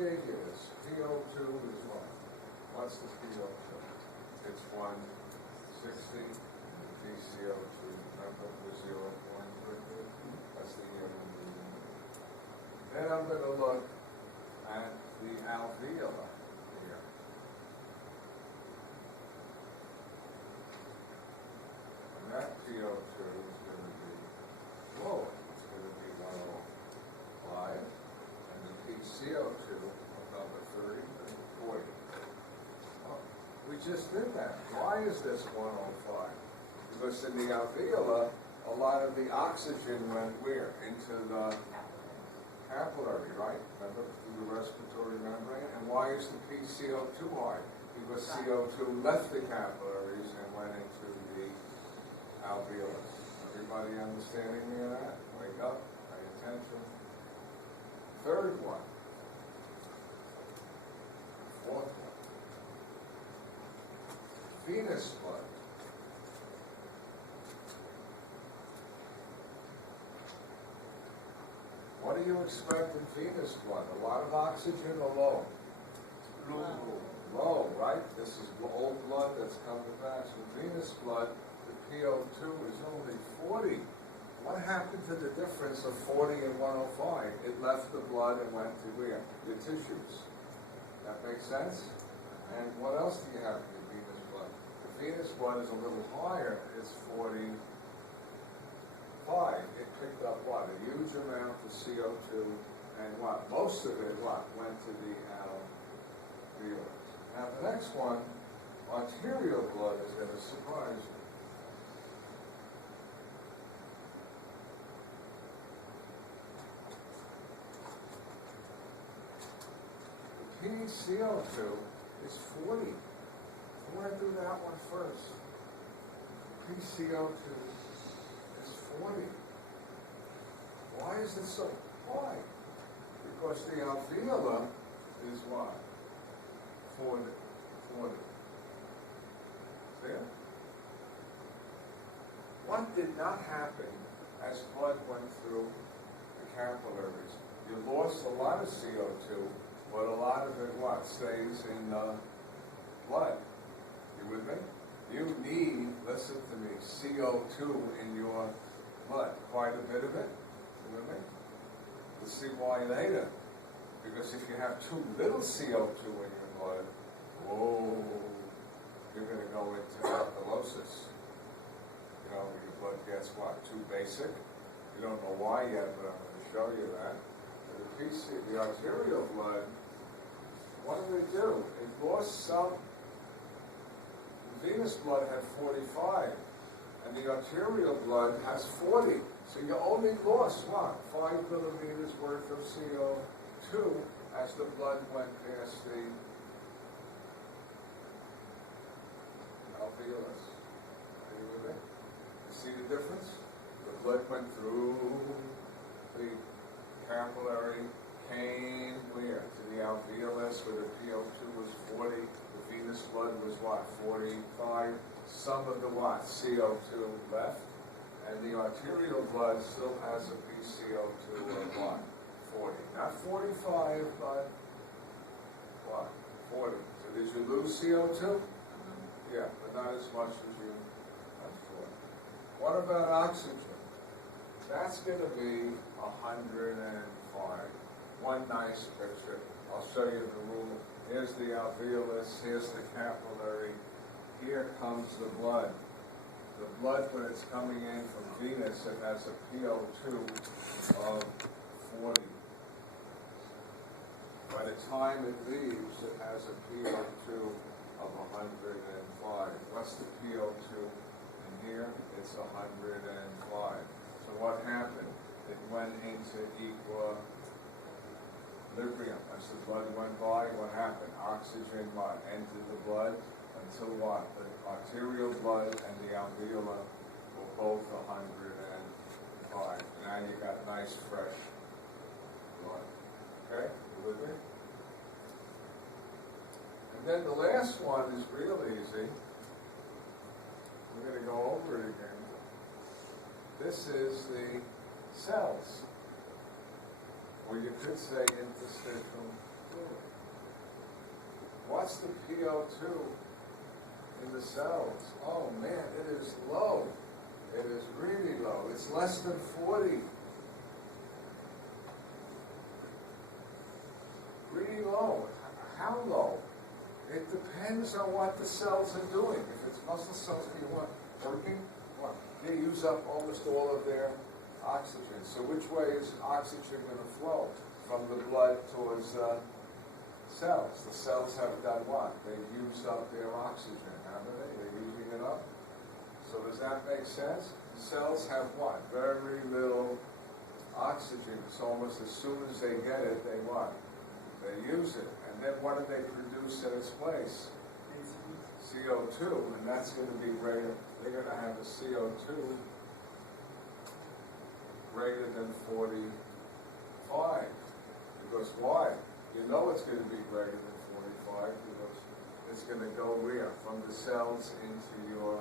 gave you this. PO2 is what? What's the PO2? It's 160 PCO2. Remember the 0.3? That's the human. Then I'm going to look at the alveoli here. And that PO2 is going to be lower. It's going to be 105. And the PCO2 of number 30 and 40. Oh, we just did that. Why is this 105? Because in the alveoli, a lot of the oxygen went where? Into the capillary, right? Remember, through the respiratory membrane. And why is the PCO2 high? Because CO2 left the capillaries and went into the alveolus. Everybody understanding me of that? Wake up, pay attention. Third one. Fourth one. Venous blood. What do you expect in venous blood? A lot of oxygen or low? Low, right? This is old blood that's come to pass. With venous blood, the PO2 is only 40. What happened to the difference of 40 and 105? It left the blood and went to where? The tissues. That makes sense? And what else do you have in your venous blood? The venous blood is a little higher. It's 45. It picked up what? A huge amount of CO2 and what? Most of it, what? Went to the alveolus. Now the next one, arterial blood, is going to surprise you. The PCO2 is 40. I'm going to do that one first. PCO2 is 40. Why is it so high? Because the alveolar is what? 40. There? What did not happen as blood went through the capillaries? You lost a lot of CO2, but a lot of it, what? Stays in the blood. You with me? You need, listen to me, CO2 in your blood. Quite a bit of it. You with me? We'll see why later. Because if you have too little CO2 in your blood, whoa, you're going to go into alkalosis. You know, your blood gets what? Too basic. You don't know why yet, but I'm going to show you that. The arterial blood, what do? It lost some. Venous blood had 45, and the arterial blood has 40. So you only lost what? 5 millimeters worth of CO2 as the blood went past the alveolus. Are you with me? You see the difference? The blood went through the capillary, came where? To the alveolus, where the PO2 was 40. The venous blood was what? 45. Some of the what? CO2 left. And the arterial blood still has a PCO2 of what? 40. Not 45, but what? 40. So did you lose CO2? Yeah, but not as much as you thought. What about oxygen? That's going to be 105. One nice picture. I'll show you the rule. Here's the alveolus. Here's the capillary. Here comes the blood. The blood, when it's coming in from venous, it has a PO2 of 40. By the time it leaves, it has a PO2 of 105. What's the PO2 in here? It's 105. So what happened? It went into equilibrium. As the blood went by, what happened? Oxygen what? Entered the blood until what? The arterial blood and the alveolar were both 105. Now you got nice fresh blood. Okay? You with me? And then the last one is real easy. We're going to go over it again. This is the cells, or you could say interstitial fluid. What's the PO2 in the cells? Oh man, it is low. It is really low. It's less than 40. Really low. How low? It depends on what the cells are doing. If it's muscle cells, working, what? They use up almost all of their oxygen. So which way is oxygen going to flow? From the blood towards cells. The cells have done what? They've used up their oxygen, haven't they? They're using it up. So does that make sense? Cells have what? Very little oxygen. It's almost as soon as they get it, they what? They use it. And then what do they produce in its place? CO2, and that's going to be greater. They're going to have a CO2 greater than 45. Because why? You know it's going to be greater than 45 because it's going to go where? From the cells into your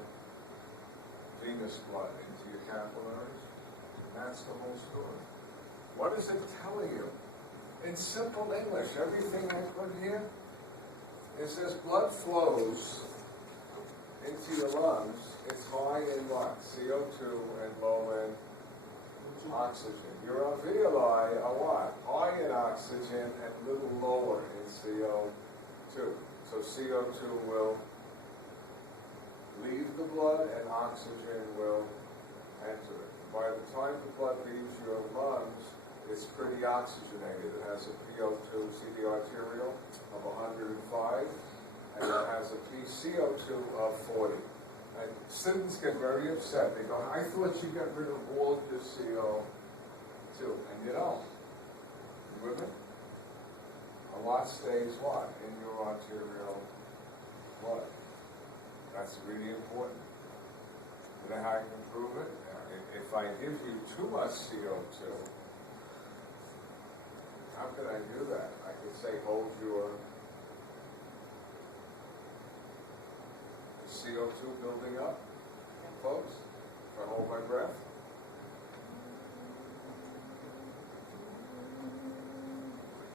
venous blood, into your capillaries. And that's the whole story. What is it telling you? In simple English, everything I put here, it says blood flows into your lungs. It's high in what? CO2 and low in oxygen. Your alveoli are what? High in oxygen and a little lower in CO2. So CO2 will leave the blood and oxygen will enter it. By the time the blood leaves your lungs, it's pretty oxygenated. It has a PO2, see the arterial, of 105, and it has a PCO2 of 40. And students get very upset. They go, I thought you got rid of all of your CO2. And you don't. You with me? A lot stays what? In your arterial blood. That's really important. You know how I can prove it? If I give you too much CO2, how could I do that? I could say, hold your CO2 building up, folks, if I hold my breath.